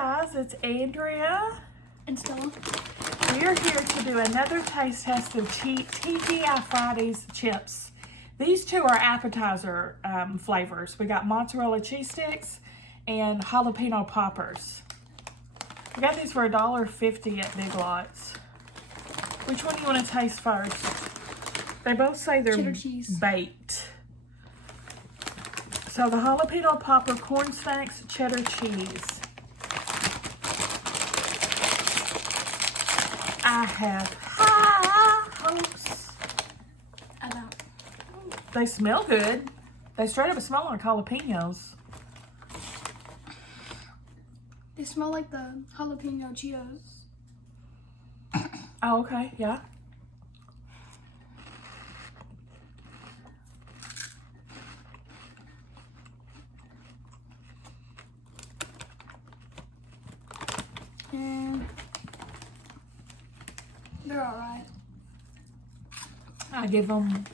guys, it's Andrea and Stella. We are here to do another taste test of TGI Fridays chips. These two are appetizer flavors. We got mozzarella cheese sticks and jalapeno poppers. We got these for $1.50 at Big Lots. Which one do you want to taste first? They both say they're cheddar cheese baked. So the jalapeno popper corn snacks cheddar cheese. I have high hopes. I don't. They smell good. They straight up smell like jalapenos. They smell like the jalapeno Cheetos. Oh, okay, yeah. And they're alright. I give them,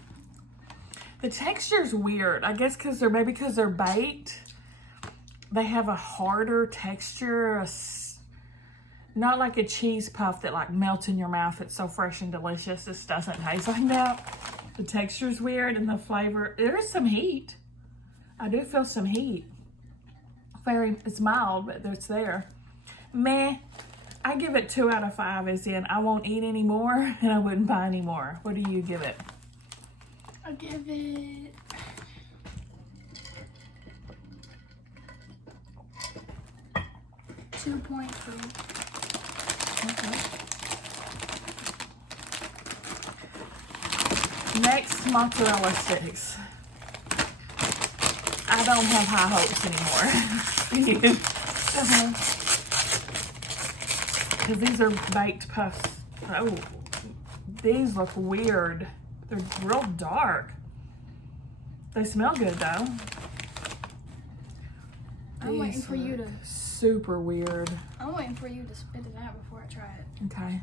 the texture's weird. I guess because they're baked, they have a harder texture, not like a cheese puff that like melts in your mouth. It's so fresh and delicious. This doesn't taste like that. The texture's weird and the flavor, there is some heat. I do feel some heat. It's mild, but it's there. Meh. I give it 2 out of 5 as in I won't eat any more and I wouldn't buy any more. What do you give it? I give it 2.3. Okay. Next, mozzarella sticks. I don't have high hopes anymore. Because these are baked puffs. Oh, these look weird. They're real dark. They smell good though. I'm waiting for you to. Super weird. I'm waiting for you to spit it out before I try it. Okay.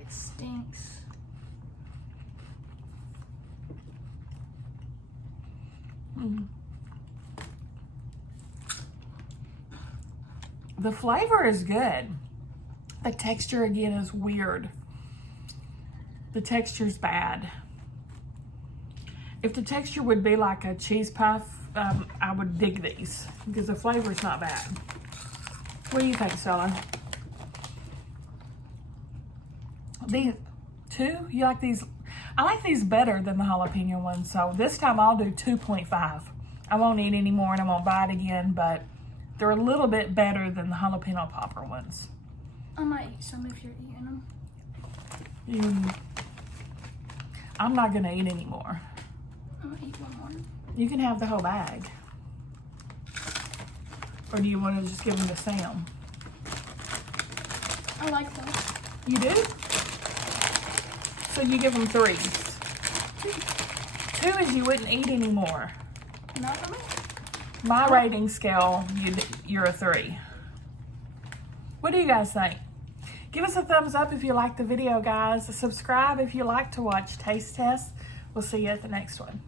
It stinks. The flavor is good. The texture again is weird. The texture's bad. If the texture would be like a cheese puff, I would dig these because the flavor's not bad. What do you think, Stella? These two? You like these? I like these better than the jalapeno ones, so this time I'll do 2.5. I won't eat any more and I won't buy it again, but they're a little bit better than the jalapeno popper ones. I might eat some if you're eating them. I'm not gonna eat any more. I'm gonna eat one more. You can have the whole bag. Or do you want to just give them to Sam? I like them. You do? So you give them 3. 2 is you wouldn't eat anymore. Not for me. My rating scale, you're a 3. What do you guys think? Give us a thumbs up if you like the video, guys. Subscribe if you like to watch taste tests. We'll see you at the next one.